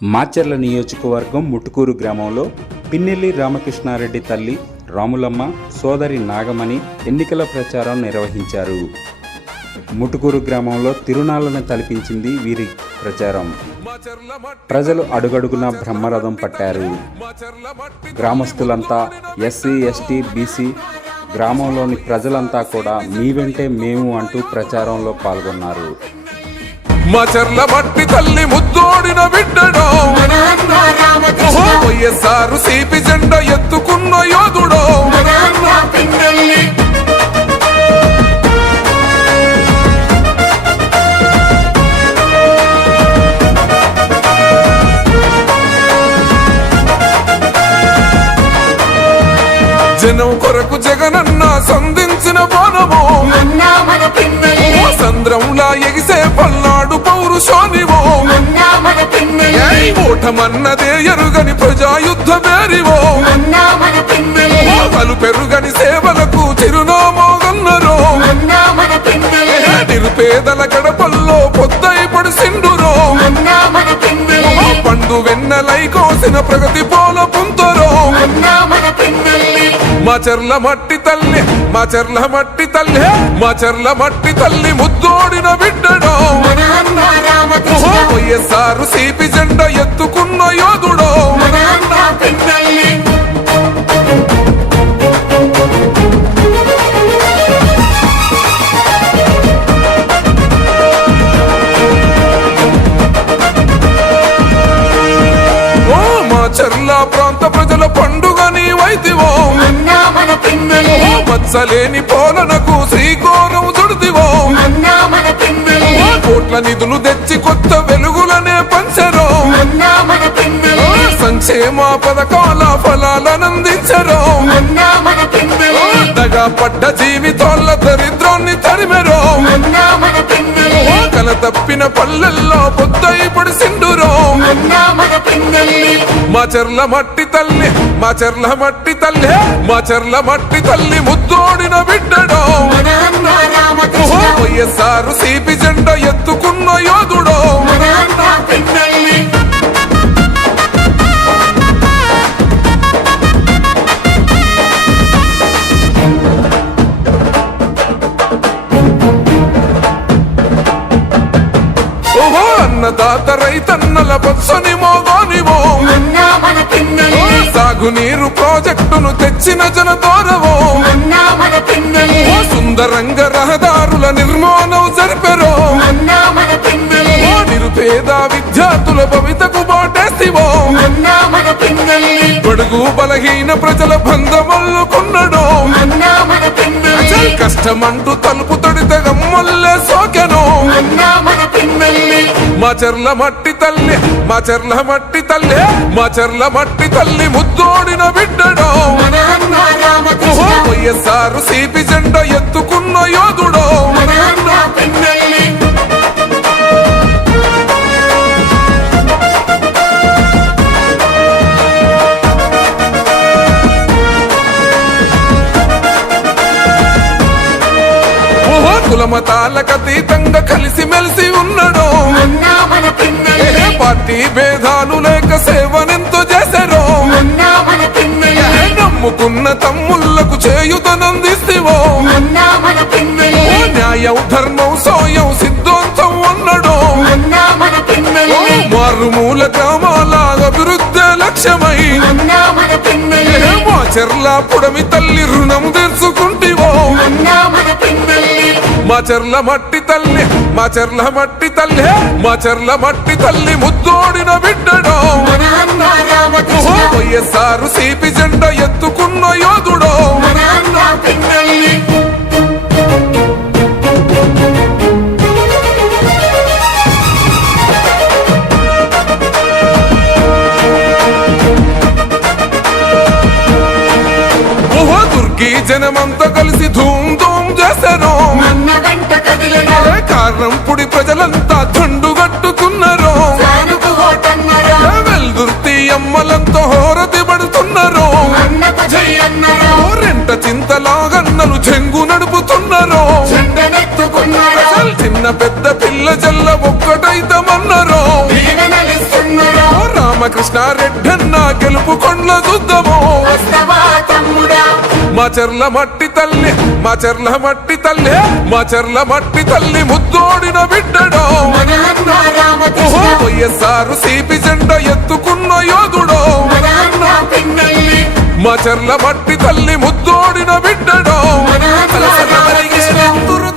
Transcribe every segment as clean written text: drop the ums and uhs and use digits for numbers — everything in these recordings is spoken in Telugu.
మాచర్ల నియోజకవర్గం ముటుకూరు గ్రామంలో పిన్నెల్లి రామకృష్ణారెడ్డి తల్లి రాములమ్మ సోదరి నాగమణి ఎన్నికల ప్రచారం నిర్వహించారు. ముటుకూరు గ్రామంలో తిరునాళ్లను తలపించింది వీరి ప్రచారం. ప్రజలు అడుగడుగునా బ్రహ్మరథం పట్టారు. గ్రామస్తులంతా ఎస్సీ, ఎస్టీ, బీసీ, గ్రామంలోని ప్రజలంతా కూడా మీ వెంటే మేము అంటూ ప్రచారంలో పాల్గొన్నారు. మాచర్ల మట్టి తల్లి ముద్దోడిన బిడ్డడో వైఎస్ఆర్ సిపి జెండా ఎత్తుకున్న యోధుడో జనం కొరకు జగనన్న సంధించిన బోనమో సంద్రంలా ఎగిసే పల్నాడు పౌరుషానివో ఓటమన్నదే ఎరుగని ప్రజాయుద్ధ మేరివో పలు పెరుగని సేవలకు చిరునామోగన్నరో నిరుపేదల గడపల్లో పొద్దై పడిసిండురో పండు వెన్నెలై కోసిన ప్రగతి పోల పుంతరో మాచర్ల మట్టి తల్లి, మాచర్ల మట్టి తల్లి, మాచర్ల మట్టి తల్లి ముద్దోడిన బిడ్డడో వైఎస్ఆర్ సిపి జెండా ఎత్తుకున్న యోధుడో మాచర్ల ప్రాంత ప్రజల పండుగ నీవైతివో మత్సలేని పోలనకు శ్రీకోరం చుడితివో కోట్ల నిధులు తెచ్చి కొత్త వెలుగులనే పంచరో సంక్షేమ పథకాల ఫలాలనందించరో దగా పడ్డ జీవితాల దరిద్రాన్ని తరిమెరో కల తప్పిన పల్లెల్లో పొద్దై పడిసిండురో మాచర్ల మట్టి తల్లి, మాచర్ల మట్టి తల్లి, మాచర్ల మట్టి తల్లి ముద్దోడిన బిడ్డడో వైఎస్ఆర్ సిపి జెండా ఎత్తుకున్న యోధుడో అన్నదాత రైతన్నల పచ్చని మోగానివో సాగునీరు ప్రాజెక్టును తెచ్చిన జనతోరవో సుందరంగ రహదారుల నిర్మాణం జరిపెరో నిరుపేద విద్యార్థుల భవితకు బాటేసివో బడుగు బలహీన ప్రజల బంధమల్లుకున్నడో కష్టమంటూ తలుపు తడితే గమ్మల్లే సోకెనో మాచర్ల మట్టి తల్లి, మాచర్ల మట్టి తల్లి, మాచర్ల మట్టి తల్లి ముద్దోడిన బిడ్డడో వైఎస్ఆర్ సిపి జెండా ఎత్తుకున్న యోధుడో కులమతాలకు అతీతంగా కలిసి మెలిసి ఉన్నాడో పార్టీ భేదాలు లేక సేవనెంతో చేశారో నమ్ముకున్న తమ్ముళ్లకు చేయుతనందిస్తేవో న్యాయం ధర్మం సోయం సిద్ధాంతం ఉన్నాడో మారుమూల గ్రామాల అభివృద్ధి లక్ష్యమై మాచర్ల పుడమి తల్లి రుణం తీర్చుకుంటివో మాచర్ల మట్టి తల్లి, మాచర్ల మట్టి తల్లి, మాచర్ల మట్టి తల్లి ముద్దోడిన బిడ్డడో వైఎస్ఆర్ సిపి జెండా ఎత్తుకున్న యోధుడో దుర్గి జనమంతా కలిసి ధూమ్ ధూమ్ చేశారో కారణంపుడి ప్రజలంతా దండుగట్టుకున్నారో వెల్దుర్తి అమ్మలంతా హోరతి పడుతున్నారో రెంట చింతలాగన్నలు చెంగు నడుపుతున్నారో చిన్న పెద్ద పిల్ల జల్ల ఒక్కటైతమన్నారో రామకృష్ణారెడ్డన్న గెలుపు కొండ్ల చూద్దాము మాచర్ల మట్టి తల్లి మాచర్ల మట్టి తల్లి మాచర్ల మట్టి తల్లి ముద్దోడిన బిడ్డడో వైఎస్ఆర్ సిపి జెండా ఎత్తుకున్న యోధుడో మాచర్ల మట్టి తల్లి ముద్దోడిన బిడ్డడో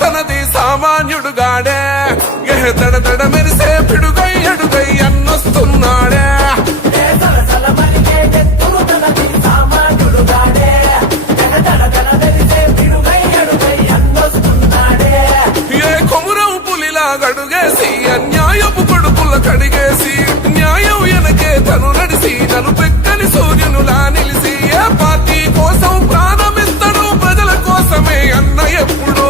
తనది సామాన్యుడు గాడే దడ దడ మెరిసే పిడుగై అడుగై అన్నొస్తున్నాడే ఏ కొమురం పులిలా గడుగేసి అన్యాయపు కొడుకుల కడిగేసి న్యాయం వెనకే తను నడిసి నలు పెక్కని సూర్యునులా నిలిసి ఏ పార్టీ కోసం ప్రాణమిస్తాడు ప్రజల కోసమే అన్న ఎప్పుడో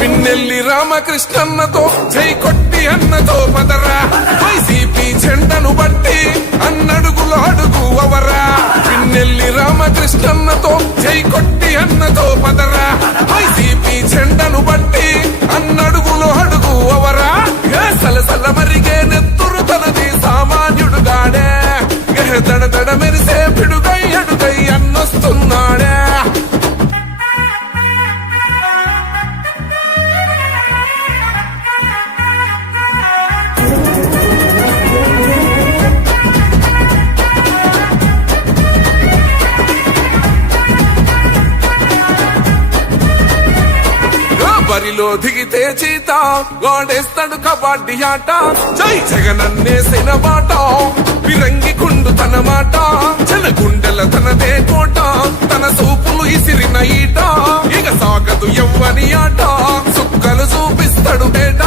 పిన్నెల్లి రామకృష్ణన్నతో జై కొట్టి అన్నతో పదరా వైసీపీ జెండను బట్టి అన్నడుగులో అడుగు అవరా పిన్నెల్లి రామకృష్ణన్నతో జై కొట్టి అన్నతో పదరా వైసీపీ జెండను బట్టి అన్నడుగులో అడుగు అవరా సలసల మరిగే నెత్తురు తనది సామాన్యుడు గాడే దడ దడ మెరిసే పిడుగై అడుగై అన్నొస్తున్నాడే బరిలో దిగితే చీత గోడేస్తాడు కబడ్డీ ఆట జై జగనన్నేసిన మాట పిరంగి కుండు తన మాట జన గుండెల తనదే కోట తన సూపులు ఇసిరిన ఈట ఇక సాగదు ఎవ్వని ఆట సుక్కలు చూపిస్తాడు బేట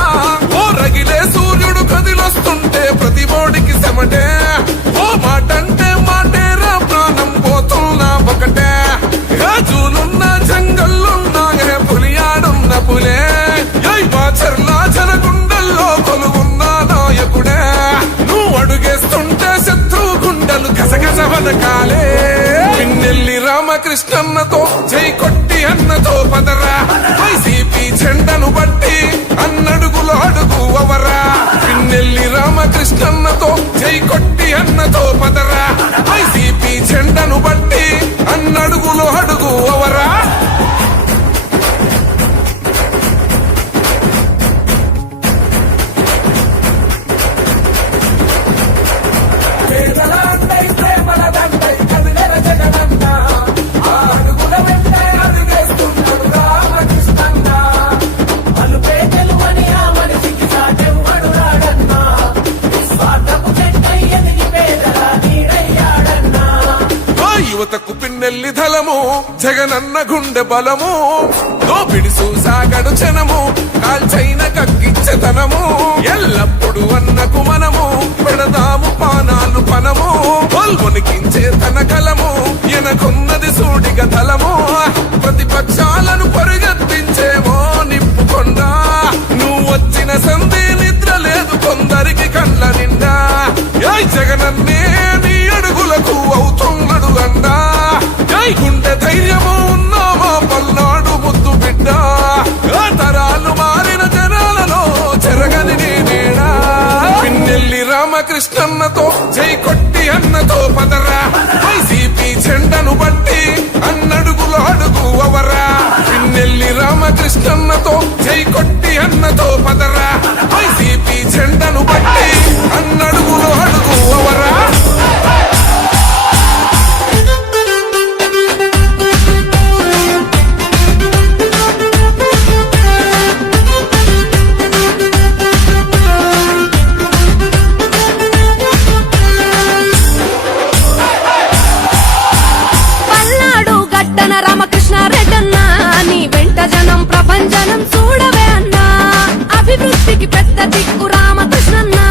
ఓ రగిలే సూర్యుడు కదిలొస్తుంటే ప్రతి బోడికి సెమటే ఓ మాటంటే మాటేరా ప్రాణం పోతున్నా ఒకటే రాజులున్న జంగల్లున్నా పులియాడున్న పులే మాచర్ల జనగుండెల్లో కొలువున్న నాయకుడే నువ్వు అడుగేస్తుంటే శత్రు గుండెలు గసగస వనకాలే పిన్నెల్లి రామకృష్ణన్నతో జై కొట్టి అన్నతో పదరా వైసీపీ జెండను బట్టి అన్నడుగులో అడుగు అవరా పిన్నెల్లి రామకృష్ణన్నతో జై కొట్టి అన్నతో పదరా వైసీపీ జెండను బట్టి అన్నడుగులో అడుగు అవరా యువతకు పిన్నెల్లి ధలము జగనన్న గుండె బలము దోపిడి సాగడు జనము కాల్చైన కక్కించతనము ఎల్లప్పుడు అన్నకు మనము పెడదాము పానాలు పనము పొల్మునికించే తన కలము ఎనకున్నది సూడిగ తలము ప్రతిపక్షాలను పరుగెత్తించేమో నిప్పుకొండా నువ్వు వచ్చిన సంధి నిద్ర లేదు కొందరికి కళ్ళ నిండా జగనన్నే నీ అడుగులకు అవుతున్నాడు అండా జై గుండె ధైర్యము ఉన్నామా పల్నాడు ముద్దు బిడ్డ తరాలు మారిన జనాలలో చెరగని నేనేడా పిన్నెల్లి రామకృష్ణన్నతో జై కొట్టి అన్నతో పదరా వైసీపీ జెండను బట్టి అన్నడుగులో అడుగు అవరా పిన్నెల్లి రామకృష్ణన్నతో జై కొట్టి అన్నతో పదరా వైసీపీ జెండను బట్టి అన్నడుగులో అడుగు అవరా రామకృష్ణారెడ్డన్నా నీ వెంట జనం ప్రపంచనం చూడవే అన్నా అభివృద్ధికి పెద్ద దిక్కు రామకృష్ణన్నా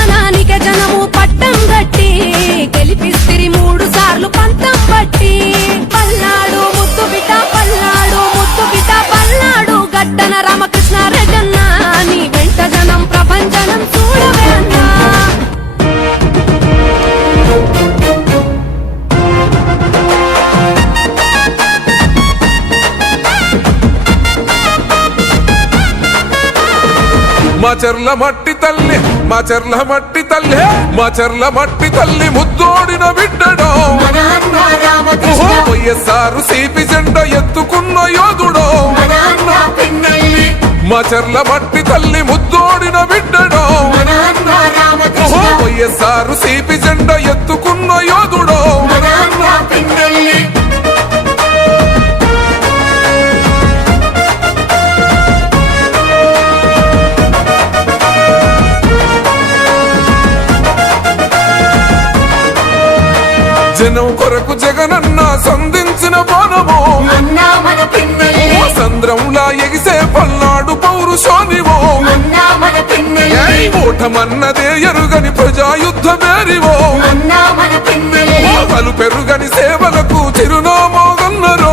జనానికే జనము పట్టం గట్టి గెలిపిస్తిరి 3 సార్లు పంతం బట్టి పల్నాడు ముద్దు బిడ్డ పల్నాడు ముద్దు బిడ్డ పల్నాడు గడ్డన రామకృష్ణారెడ్డన్న నీ వెంట జనం ప్రపంచనం చూడవే అన్నా మాచర్ల మట్టి తల్లి మాచర్ల మట్టి తల్లి మాచర్ల మట్టి తల్లి ముద్దోడిన బిడ్డడో వైఎస్ఆర్ సిపి జెండా ఎత్తుకున్న యోధుడో మాచర్ల మట్టి తల్లి ముద్దోడిన బిడ్డడో వైఎస్ఆర్ సిపి జెండా ఎత్తుకున్న యోధుడో జనం కొరకు జగనన్న సంధించిన బాణము సంద్రంలా ఎగిసే పల్నాడు పౌరుషోనివో ఓటమన్నదే ఎరుగని ప్రజాయుద్ధమేరివో పలు పెరుగని సేవలకు చిరునామోగన్నరో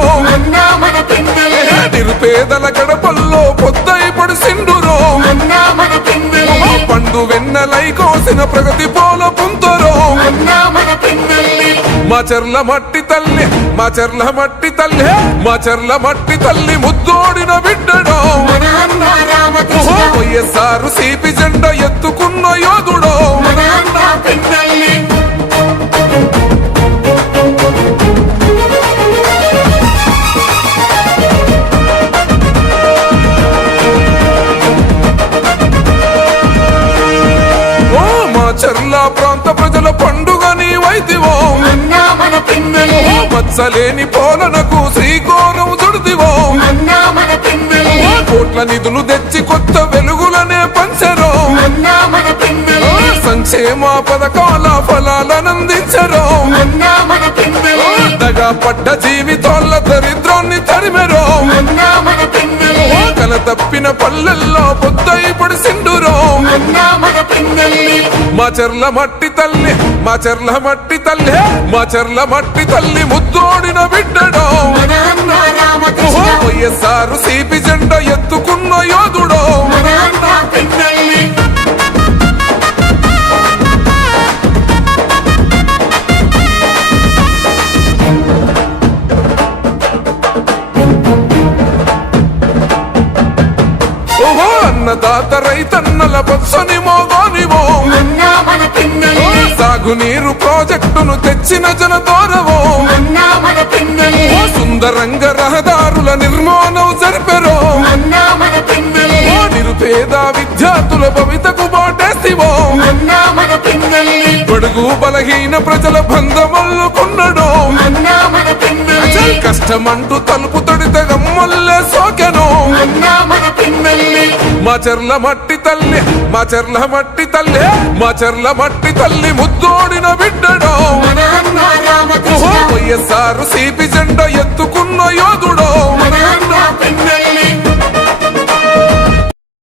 నిరుపేదల గడపల్లో పొద్దై పడిసిండురో పండు వెన్నెలై కోసిన ప్రగతి పోల పుంతరో మాచర్ల మట్టి తల్లి మాచర్ల మట్టి తల్లి మాచర్ల మట్టి తల్లి ముద్దోడిన బిడ్డడో వైఎస్ఆర్ సిపి జెండా ఎత్తుకున్న యోధుడో మాచర్ల ప్రాంత ప్రజల పండుగ నీవైతివో మచ్చలేని పోలనకు శ్రీకోరం చుడిదివో కోట్ల నిధులు తెచ్చి కొత్త వెలుగులనే పంచరో సంక్షేమ పథకాల ఫలాలనందించరో దగా పడ్డ జీవితాల దరిద్రాన్ని తరిమెరో కల తప్పిన పల్లెల్లో పొద్దై పడిసిండురో మాచర్ల మట్టి తల్లి మాచర్ల మట్టి తల్లి మాచర్ల మట్టి తల్లి ముద్దోడిన బిడ్డడో వైఎస్ఆర్ సిపి జెండా ఎత్తుకున్న యోధుడో అన్నదాత రైతన్నల బొత్సని మోగోనివో సాగునీరు ప్రాజెక్టును తెచ్చిన జనదోరవో సుందరంగ రహదారుల నిర్మాణం జరిపెరో నిరుపేద విద్యార్థుల భవితకు బాటేసివో బడుగు బలహీన ప్రజల బంధమల్లుకున్నడో కష్టమంటూ తలుపు తొడితే గమ్మల్లే సోకెనో మాచర్ల మట్టి తల్లి మాచర్ల మట్టి తల్లి మాచర్ల మట్టి తల్లి ముద్దోడిన బిడ్డడో వైఎస్ఆర్ సిపి జెండా